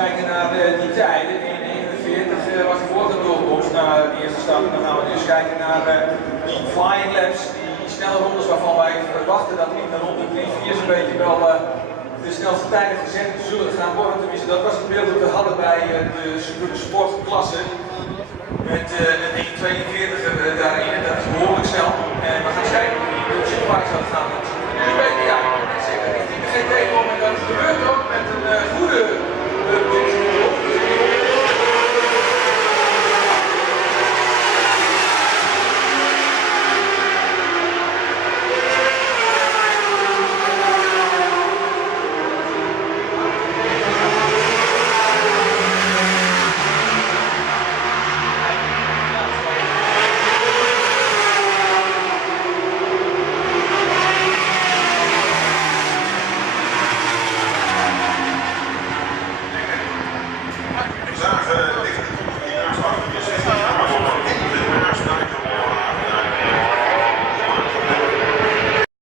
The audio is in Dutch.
kijken naar die tijden. In 1941 was de vorige doorkomst naar de eerste stap. En dan gaan we dus kijken naar die flying laps, die snelle rondes waarvan wij verwachten dat in de ronde 3-4 zo'n beetje wel de snelste tijden gezet zullen gaan worden. Tenminste, dat was het beeld dat we hadden bij de sportklasse. Met 1.42 daarin, en dat is behoorlijk snel.